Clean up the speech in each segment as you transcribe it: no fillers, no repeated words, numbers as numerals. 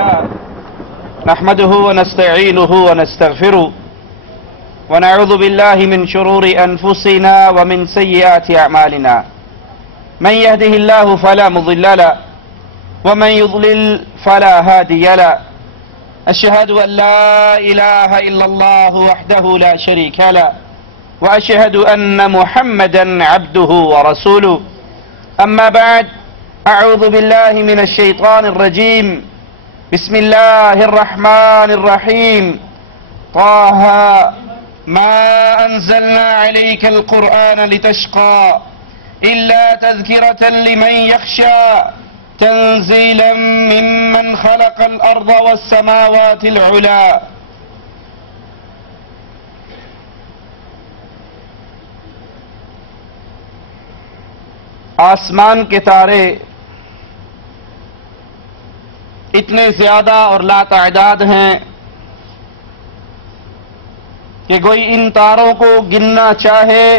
لله نحمده ونستعينه ونستغفره ونعوذ بالله من شرور أنفسنا ومن سيئات أعمالنا من يهده الله فلا مضل له ومن يضلل فلا هادي له أشهد أن لا إله إلا الله وحده لا شريك له وأشهد أن محمدا عبده ورسوله أما بعد أعوذ بالله من الشيطان الرجيم بسم الله الرحمن الرحيم طه ما أنزلنا عليك القرآن لتشقى إلا تذكرة لمن يخشى تنزيلا ممن خلق الأرض والسماوات العلى آسمان کے تارے اتنے زیادہ اور لاتعداد ہیں کہ کوئی ان تاروں کو گننا چاہے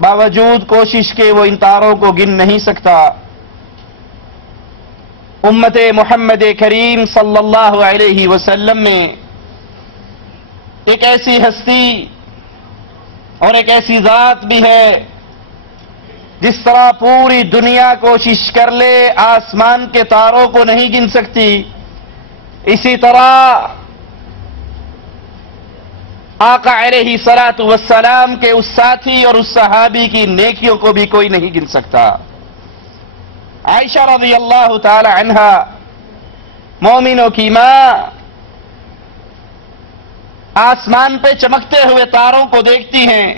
باوجود کوشش کے وہ ان تاروں کو گن نہیں سکتا۔ امت محمد کریم صلی اللہ علیہ وسلم میں ایک ایسی ہستی اور ایک ایسی ذات بھی ہے جس طرح پوری دنیا کوشش کر لے آسمان کے تاروں کو نہیں گن سکتی، اسی طرح آقا علیہ الصلوۃ والسلام کے اس ساتھی اور اس صحابی کی نیکیوں کو بھی کوئی نہیں گن سکتا۔ عائشہ رضی اللہ تعالی عنہا مومنوں کی ماں آسمان پہ چمکتے ہوئے تاروں کو دیکھتی ہیں،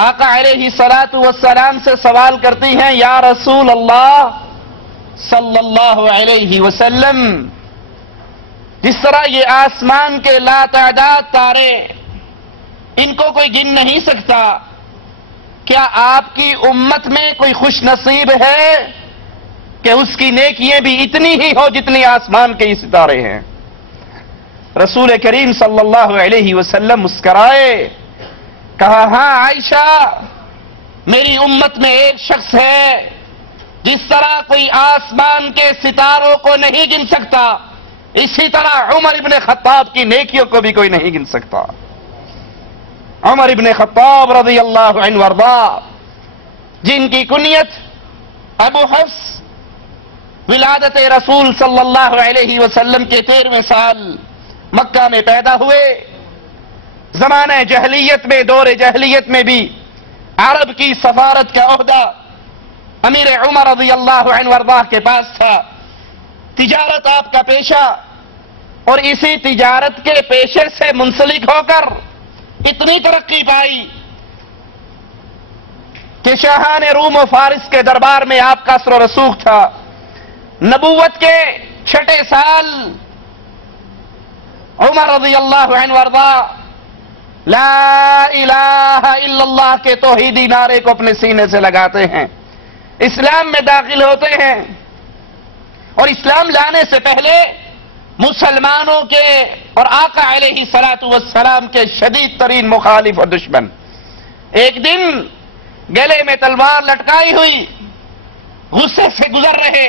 آقا علیہ الصلوۃ والسلام سے سوال کرتی ہیں، یا رسول اللہ صلی اللہ علیہ وسلم، جس طرح یہ آسمان کے لاتعداد تارے ان کو کوئی گن نہیں سکتا، کیا آپ کی امت میں کوئی خوش نصیب ہے کہ اس کی نیکیاں بھی اتنی ہی ہو جتنی آسمان کے یہ ستارے ہیں؟ رسول کریم صلی اللہ علیہ وسلم مسکرائے، کہا ہاں عائشہ، میری امت میں ایک شخص ہے جس طرح کوئی آسمان کے ستاروں کو نہیں گن سکتا، اسی طرح عمر ابن خطاب کی نیکیوں کو بھی کوئی نہیں گن سکتا۔ عمر ابن خطاب رضی اللہ عنہ وارضا، جن کی کنیت ابو حفص، ولادت رسول صلی اللہ علیہ وسلم کے 13ویں سال مکہ میں پیدا ہوئے، زمانہ جہلیت میں، دور جہلیت میں بھی عرب کی سفارت کا عہدہ امیر عمر رضی اللہ عنہ وارضا کے پاس تھا، تجارت آپ کا پیشہ، اور اسی تجارت کے پیشے سے منسلک ہو کر اتنی ترقی پائی کہ شاہان روم و فارس کے دربار میں آپ کا اثر و رسوخ تھا۔ نبوت کے 6 سال عمر رضی اللہ عنہ وارضا لا الہ الا اللہ کے توحیدی نعرے کو اپنے سینے سے لگاتے ہیں، اسلام میں داخل ہوتے ہیں، اور اسلام لانے سے پہلے مسلمانوں کے اور آقا علیہ الصلوۃ والسلام کے شدید ترین مخالف اور دشمن ایک دن گلے میں تلوار لٹکائی ہوئی غصے سے گزر رہے،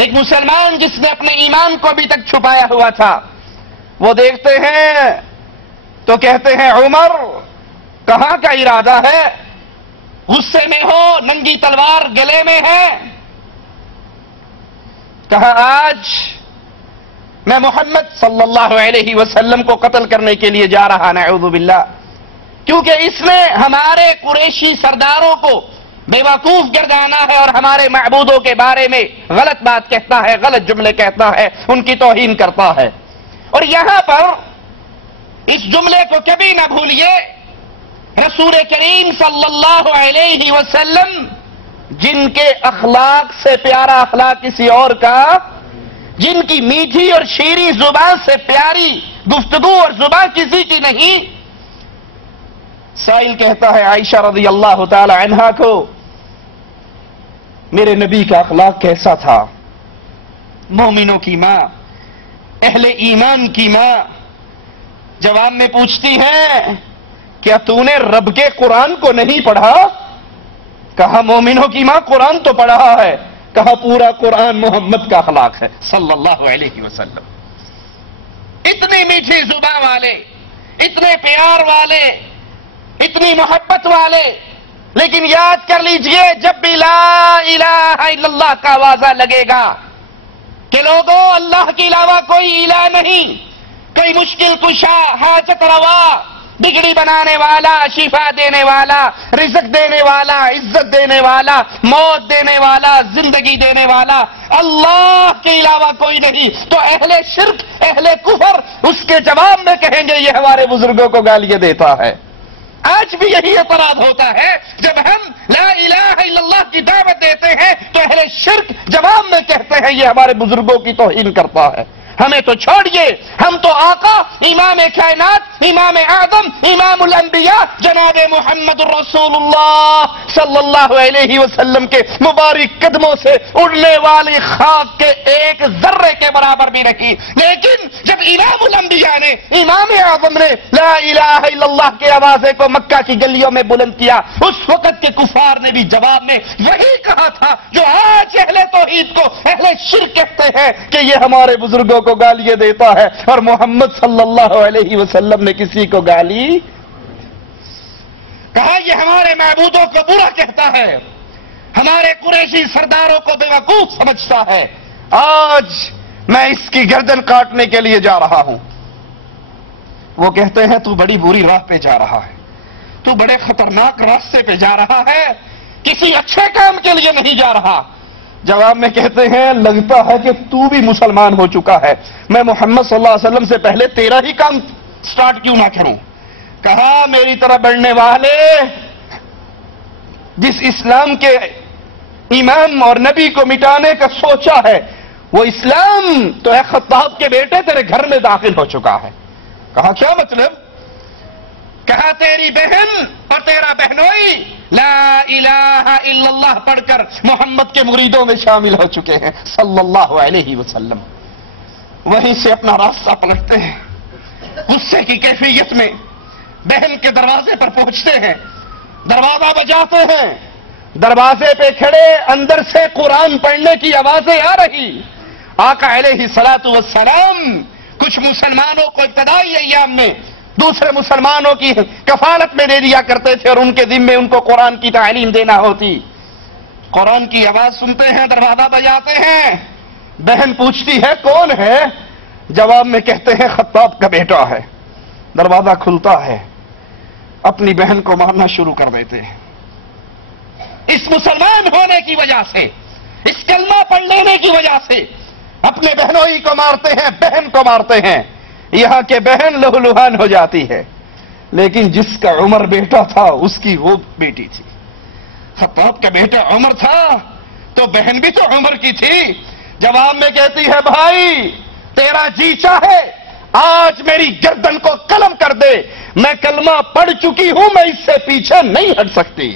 ایک مسلمان جس نے اپنے ایمان کو ابھی تک چھپایا ہوا تھا، وہ دیکھتے ہیں تو کہتے ہیں عمر کہاں کا ارادہ ہے؟ غصے میں ہو، ننگی تلوار گلے میں ہے؟ کہا آج میں محمد صلی اللہ علیہ وسلم کو قتل کرنے کے لیے جا رہا، نعوذ باللہ، کیونکہ اس نے ہمارے قریشی سرداروں کو بیوقوف گردانا ہے اور ہمارے معبودوں کے بارے میں غلط بات کہتا ہے، غلط جملے کہتا ہے، ان کی توہین کرتا ہے۔ اور یہاں پر اس جملے کو کبھی نہ بھولیے، رسول کریم صلی اللہ علیہ وسلم جن کے اخلاق سے پیارا اخلاق کسی اور کا، جن کی میٹھی اور شیریں زبان سے پیاری گفتگو اور زبان کسی کی نہیں، سائل کہتا ہے عائشہ رضی اللہ تعالی عنہا کو، میرے نبی کا اخلاق کیسا تھا؟ مومنوں کی ماں، اہل ایمان کی ماں جواب میں پوچھتی ہے، کیا تو نے رب کے قرآن کو نہیں پڑھا؟ کہا مومنوں کی ماں قرآن تو پڑھا ہے۔ کہا پورا قرآن محمد کا اخلاق ہے صلی اللہ علیہ وسلم. اتنی میٹھی زبان والے، اتنے پیار والے، اتنی محبت والے، لیکن یاد کر لیجئے جب بھی لا الہ الا اللہ کا آوازہ لگے گا کہ لوگوں اللہ کے علاوہ کوئی الہ نہیں، کوئی مشکل کشا، حاجت روا، بگڑی بنانے والا، شفا دینے والا، رزق دینے والا، عزت دینے والا، موت دینے والا، زندگی دینے والا اللہ کے علاوہ کوئی نہیں، تو اہل شرک، اہل کفر اس کے جواب میں کہیں گے یہ ہمارے بزرگوں کو گالیاں دیتا ہے. آج بھی یہی اعتراض ہوتا ہے جب ہم لا الہ الا اللہ کی دعوت دیتے ہیں تو اہل شرک جواب میں کہتے ہیں یہ ہمارے بزرگوں کی توہین کرتا ہے. ہمیں تو چھوڑیے، ہم تو آقا امام کائنات، امام اعظم، امام الانبیاء جناب محمد رسول اللہ صلی اللہ علیہ وسلم کے مبارک قدموں سے اڑنے والی خاک کے ایک ذرے کے برابر بھی نہیں. لیکن جب امام الانبیاء نے، امام اعظم نے لا الہ الا اللہ کے آوازے کو مکہ کی گلیوں میں بلند کیا، اس وقت کے کفار نے بھی جواب میں وہی کہا تھا جو آج اہل توحید کو اہل شرک کہتے ہیں کہ یہ ہمارے بزرگوں کو گالیاں دیتا ہے، اور محمد صلی اللہ علیہ وسلم نے کسی کو گالی کہا یہ ہمارے معبودوں کو برا کہتا ہے، ہمارے قریشی سرداروں کو بیوقوف سمجھتا ہے. آج میں اس کی گردن کاٹنے کے لیے جا رہا ہوں. وہ کہتے ہیں تو بڑی بری راہ پہ جا رہا ہے، تو بڑے خطرناک راستے پہ جا رہا ہے، کسی اچھے کام کے لیے نہیں جا رہا. جواب میں کہتے ہیں لگتا ہے کہ تو بھی مسلمان ہو چکا ہے، میں محمد صلی اللہ علیہ وسلم سے پہلے تیرا ہی کام سٹارٹ کیوں نہ کروں. کہا میری طرح بڑھنے والے، جس اسلام کے امام اور نبی کو مٹانے کا سوچا ہے وہ اسلام تو ہے خطاب کے بیٹے تیرے گھر میں داخل ہو چکا ہے. کہا کیا مطلب؟ کہا تیری بہن اور تیرا بہنوئی لا الہ الا اللہ پڑھ کر محمد کے مریدوں میں شامل ہو چکے ہیں صلی اللہ علیہ وسلم. وہیں سے اپنا راستہ پلٹتے ہیں، غصے کی کیفیت میں بہن کے دروازے پر پہنچتے ہیں، دروازہ بجاتے ہیں، دروازے پہ کھڑے اندر سے قرآن پڑھنے کی آوازیں آ رہی. آقا علیہ الصلوۃ والسلام کچھ مسلمانوں کو ابتدائی ایام میں دوسرے مسلمانوں کی کفالت میں دے دیا کرتے تھے اور ان کے ذمے ان کو قرآن کی تعلیم دینا ہوتی. قرآن کی آواز سنتے ہیں، دروازہ بجاتے ہیں، بہن پوچھتی ہے کون ہے؟ جواب میں کہتے ہیں خطاب کا بیٹا ہے. دروازہ کھلتا ہے، اپنی بہن کو مارنا شروع کر دیتے ہیں. اس مسلمان ہونے کی وجہ سے، اس کلمہ پڑھ لینے کی وجہ سے اپنے بہنوئی کو مارتے ہیں، بہن کو مارتے ہیں. یہاں کے بہن لہو لہان ہو جاتی ہے، لیکن جس کا عمر بیٹا تھا اس کی وہ بیٹی تھی. خطاب کا بیٹا عمر تھا تو بہن بھی تو عمر کی تھی. جواب میں کہتی ہے بھائی تیرا جی چاہے آج میری گردن کو قلم کر دے، میں کلمہ پڑھ چکی ہوں، میں اس سے پیچھے نہیں ہٹ سکتی.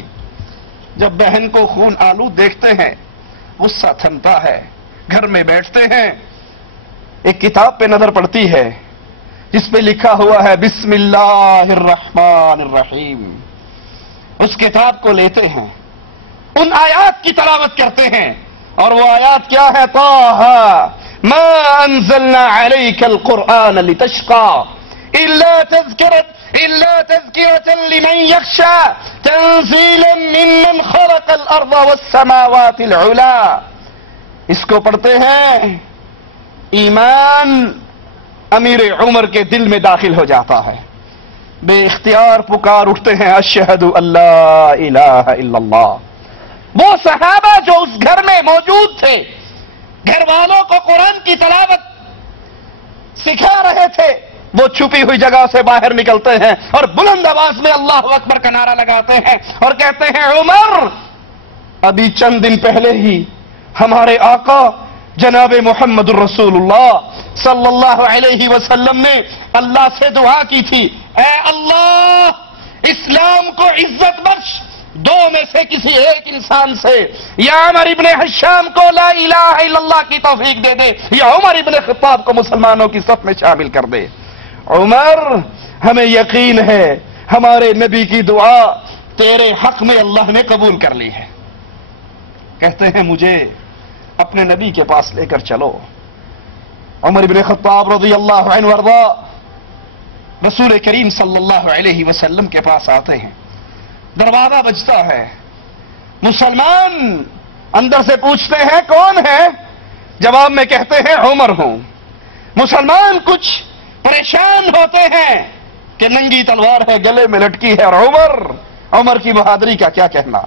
جب بہن کو خون آلود دیکھتے ہیں غصہ تھمتا ہے، گھر میں بیٹھتے ہیں، ایک کتاب پہ نظر پڑتی ہے جس پہ لکھا ہوا ہے بسم اللہ الرحمن الرحیم. اس کتاب کو لیتے ہیں، ان آیات کی تلاوت کرتے ہیں، اور وہ آیات کیا ہے؟ طٰہ ما انزلنا علیک القرآن لتشقى الا تذکرة لمن یخشى تنزیلا ممن خلق الارض والسماوات العلی. اس کو پڑھتے ہیں، ایمان امیر عمر کے دل میں داخل ہو جاتا ہے، بے اختیار پکار اٹھتے ہیں اشہد اللہ الہ الا اللہ. وہ صحابہ جو اس گھر میں موجود تھے، گھر والوں کو قرآن کی تلاوت سکھا رہے تھے، وہ چھپی ہوئی جگہ سے باہر نکلتے ہیں اور بلند آواز میں اللہ اکبر کا نعرہ لگاتے ہیں اور کہتے ہیں عمر ابھی چند دن پہلے ہی ہمارے آقا جناب محمد الرسول اللہ صلی اللہ علیہ وسلم نے اللہ سے دعا کی تھی، اے اللہ اسلام کو عزت بخش دو میں سے کسی ایک انسان سے، یا عمر ابن حشام کو لا الہ الا اللہ کی توفیق دے دے، یا عمر ابن خطاب کو مسلمانوں کی صف میں شامل کر دے. عمر ہمیں یقین ہے ہمارے نبی کی دعا تیرے حق میں اللہ نے قبول کر لی ہے. کہتے ہیں مجھے اپنے نبی کے پاس لے کر چلو۔ عمر بن خطاب رضی اللہ عنہ وارضا رسول کریم صلی اللہ علیہ وسلم کے پاس آتے ہیں، دروازہ بجتا ہے، مسلمان اندر سے پوچھتے ہیں کون ہے؟ جواب میں کہتے ہیں عمر ہوں۔ مسلمان کچھ پریشان ہوتے ہیں کہ ننگی تلوار ہے، گلے میں لٹکی ہے، اور عمر کی بہادری کا کیا کہنا،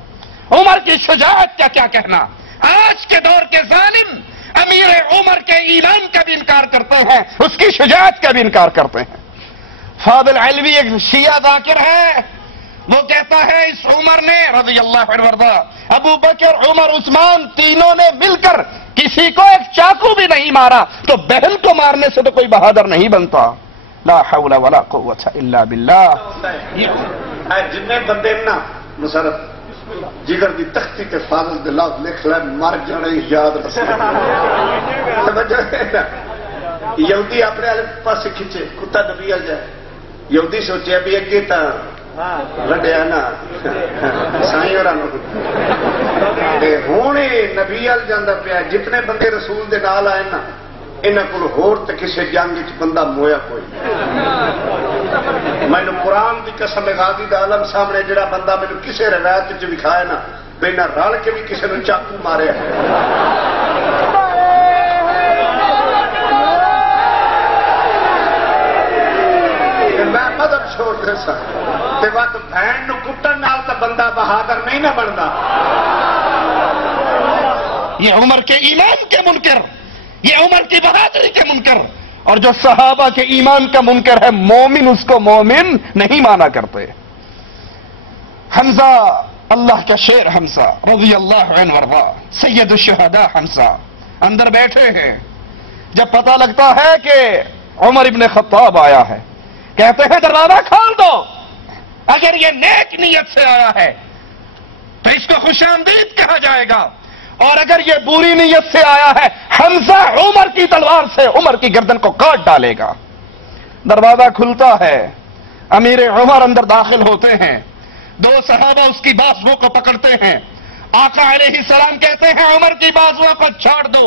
عمر کی شجاعت کا کیا کہنا۔ آج کے دور کے ظالم امیر عمر کے ایمان کا بھی انکار کرتے ہیں، اس کی شجاعت کا بھی انکار کرتے ہیں۔ فاضل علوی ایک شیعہ ذاکر ہے، وہ کہتا ہے اس عمر نے رضی اللہ عنہ وارضا، ابو بکر، عمر، عثمان تینوں نے مل کر کسی کو ایک چاقو بھی نہیں مارا، تو بہن کو مارنے سے تو کوئی بہادر نہیں بنتا۔ لا حول ولا قوت الا باللہ۔ جتنے بندے نا مسرت جگر دی تختی تے فاضل دے لفظ لکھ لے، مر جانے یاد یہودی اپنے والے پاس کھچے، کتا نبی آ جائے، یہودی سوچے بھی اگے تا لڈیا نا سائیں اور ہوں نبی ال جانا پیا۔ جتنے بندے رسول دے نال آئے نا، انہاں کول ہور تے کسے جنگ وچ بندہ مویا کوئی نہیں۔ مینو قرآن دی قسم غازی دا عالم سامنے جڑا بندہ مینو کسے روایت وچ وکھائے نا بے نہ رل کے بھی کسے نو چاقو مارے، میں مذہب چھوڑ دے سا تے وقت بہن نو کٹن نال تے بندہ بہادر نہیں نہ بندا۔ یہ عمر کے ایمان کے منکر، یہ عمر کی بہادری کے منکر، اور جو صحابہ کے ایمان کا منکر ہے، مومن اس کو مومن نہیں مانا کرتے۔ حمزہ، اللہ کا شیر حمزہ رضی اللہ عنہ وارضا، سید الشہداء حمزہ اندر بیٹھے ہیں۔ جب پتہ لگتا ہے کہ عمر ابن خطاب آیا ہے، کہتے ہیں دروازہ کھول دو، اگر یہ نیک نیت سے آیا ہے تو اس کو خوش آمدید کہا جائے گا، اور اگر یہ بری نیت سے آیا ہے حمزہ عمر کی تلوار سے عمر کی گردن کو کاٹ ڈالے گا۔ دروازہ کھلتا ہے، امیر عمر اندر داخل ہوتے ہیں، دو صحابہ اس کی بازوؤں کو پکڑتے ہیں۔ آقا علیہ السلام کہتے ہیں عمر کی بازوؤں کو چھاڑ دو،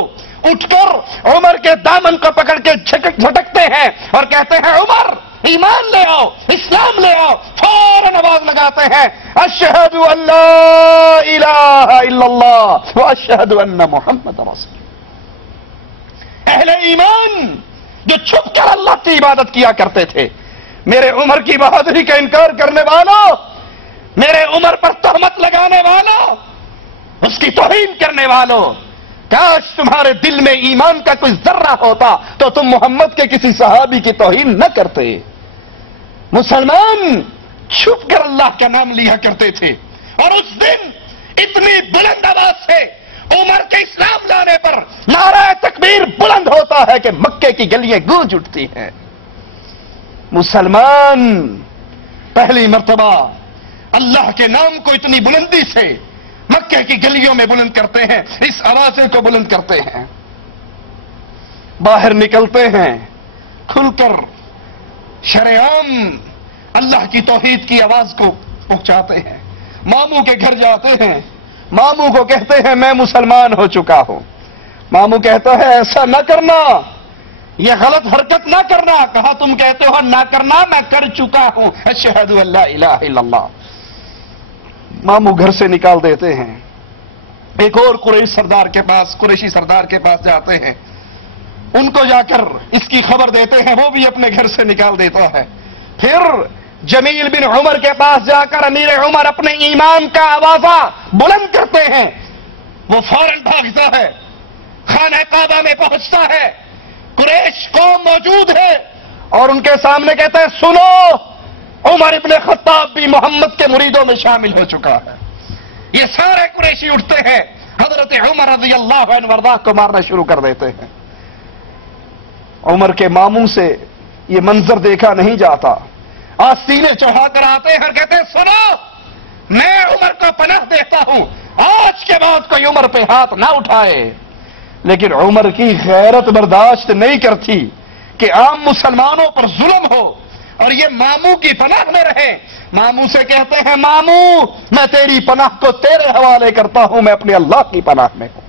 اٹھ کر عمر کے دامن کو پکڑ کے جھٹکتے ہیں اور کہتے ہیں عمر ایمان لے آؤ، اسلام لے آؤ۔ فوراً آواز لگاتے ہیں اشہد ان لا الہ الا اللہ واشہد ان محمد رسول اللہ۔ اہل ایمان جو چھپ کر اللہ کی عبادت کیا کرتے تھے، میرے عمر کی بہادری کا انکار کرنے والوں، میرے عمر پر تہمت لگانے والوں، اس کی توہین کرنے والوں، کاش تمہارے دل میں ایمان کا کوئی ذرہ ہوتا تو تم محمد کے کسی صحابی کی توہین نہ کرتے۔ مسلمان چھپ کر اللہ کا نام لیا کرتے تھے، اور اس دن اتنی بلند آواز سے عمر کے اسلام لانے پر نعرہ تکبیر بلند ہوتا ہے کہ مکے کی گلیاں گونج اٹھتی ہیں۔ مسلمان پہلی مرتبہ اللہ کے نام کو اتنی بلندی سے مکے کی گلیوں میں بلند کرتے ہیں، اس آوازیں کو بلند کرتے ہیں، باہر نکلتے ہیں، کھل کر شرعام اللہ کی توحید کی آواز کو پہنچاتے ہیں۔ ماموں کے گھر جاتے ہیں، ماموں کو کہتے ہیں میں مسلمان ہو چکا ہوں۔ ماموں کہتا ہے ایسا نہ کرنا، یہ غلط حرکت نہ کرنا۔ کہا تم کہتے ہو نہ کرنا، میں کر چکا ہوں، اشہد ان لا الہ الا اللہ۔ ماموں گھر سے نکال دیتے ہیں، ایک اور قریشی سردار کے پاس جاتے ہیں، ان کو جا کر اس کی خبر دیتے ہیں، وہ بھی اپنے گھر سے نکال دیتا ہے۔ پھر جمیل بن عمر کے پاس جا کر امیر عمر اپنے ایمان کا آوازہ بلند کرتے ہیں، وہ فوراً بھاگتا ہے، خانہ کعبہ میں پہنچتا ہے، قریش قوم موجود ہے، اور ان کے سامنے کہتے ہیں سنو، عمر ابن خطاب بھی محمد کے مریدوں میں شامل ہو چکا ہے۔ یہ سارے قریشی اٹھتے ہیں، حضرت عمر رضی اللہ عنہ وارضا کو مارنا شروع کر دیتے ہیں۔ عمر کے ماموں سے یہ منظر دیکھا نہیں جاتا، آج سینے چڑھا کر آتے ہیں اور کہتے ہیں سنو، میں عمر کو پناہ دیتا ہوں، آج کے بعد کوئی عمر پہ ہاتھ نہ اٹھائے۔ لیکن عمر کی غیرت برداشت نہیں کرتی کہ عام مسلمانوں پر ظلم ہو اور یہ ماموں کی پناہ میں رہے۔ ماموں سے کہتے ہیں ماموں میں تیری پناہ کو تیرے حوالے کرتا ہوں، میں اپنے اللہ کی پناہ میں ہوں۔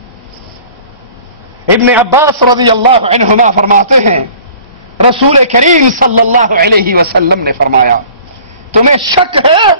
ابن عباس رضی اللہ عنہما فرماتے ہیں رسول کریم صلی اللہ علیہ وسلم نے فرمایا تمہیں شک ہے